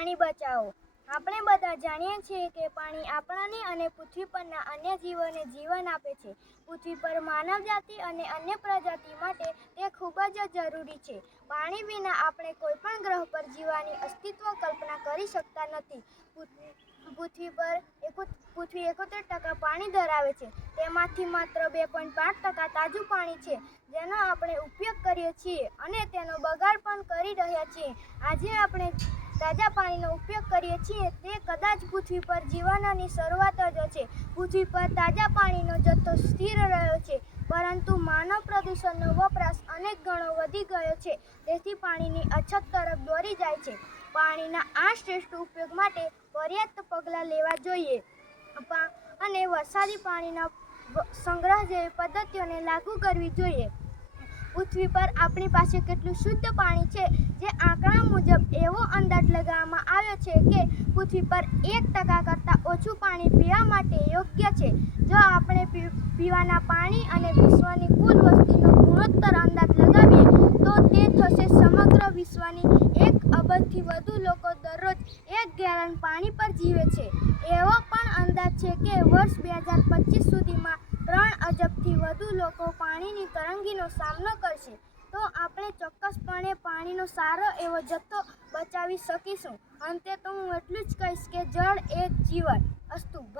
પાણી બચાવો. આપણે બધા જાણીએ છીએ કે પાણી આપણાને અને પૃથ્વી પરના અન્ય જીવોને જીવન આપે છે. પૃથ્વી પર માનવ જાતિ અને અન્ય પ્રજાતિ માટે તે ખૂબ જ જરૂરી છે. પાણી વિના આપણે કોઈ પણ ગ્રહ પર જીવવાની અસ્તિત્વ કલ્પના કરી શકતા નથી. પૃથ્વી પર પૃથ્વી એકોતેર ટકા પાણી ધરાવે છે. તેમાંથી માત્ર બે પોઈન્ટ પાંચ ટકા તાજું પાણી છે, જેનો આપણે ઉપયોગ કરીએ છીએ અને તેનો બગાડ પણ કરી રહ્યા છીએ. આજે આપણે તાજા પાણીનો ઉપયોગ કરીએ છીએ, તે કદાચ પૃથ્વી પર જીવનની શરૂઆત જ છે પૃથ્વી પર તાજા પાણીનો જથ્થો સ્થિર રહ્યો છે, પરંતુ માનવ પ્રદૂષણનો વપરાશ અનેક ગણો વધી ગયો છે. તેથી પાણીની અછત તરફ દોરી જાય છે. પાણીના આ શ્રેષ્ઠ ઉપયોગ માટે પર્યાપ્ત પગલાં લેવા જોઈએ. અને વરસાદી પાણીના સંગ્રહ જેવી પદ્ધતિઓને લાગુ કરવી જોઈએ. પૃથ્વી પર આપણી પાસે કેટલું શુદ્ધ પાણી છે, જે આંકડા મુજબ એવો અંદાજ લગાવવામાં આવ્યો છે કે પૃથ્વી પર એક ટકા કરતાં ઓછું પાણી પીવા માટે યોગ્ય છે. જો આપણે પીવાના પાણી અને વિશ્વની કુલ વસ્તીનો ગુણોત્તર અંદાજ લગાવીએ, તો તે થશે સમગ્ર વિશ્વની એક અબજથી વધુ લોકો દરરોજ એક ગેલન પાણી પર જીવે છે. એવો અંદાજ છે કે વર્ષ બે હજાર પચીસ સુધીમાં ત્રણ અજબથી વધુ લોકો પાણીની તરંગીનો સામનો કરશે. તો આપણે ચોક્કસપણે પાણીનો સારો એવો જથ્થો બચાવી શકીશું. અંતે તો હું એટલું જ કહીશ કે જળ એ જીવન અસ્તુ. ભારત માતા કી જય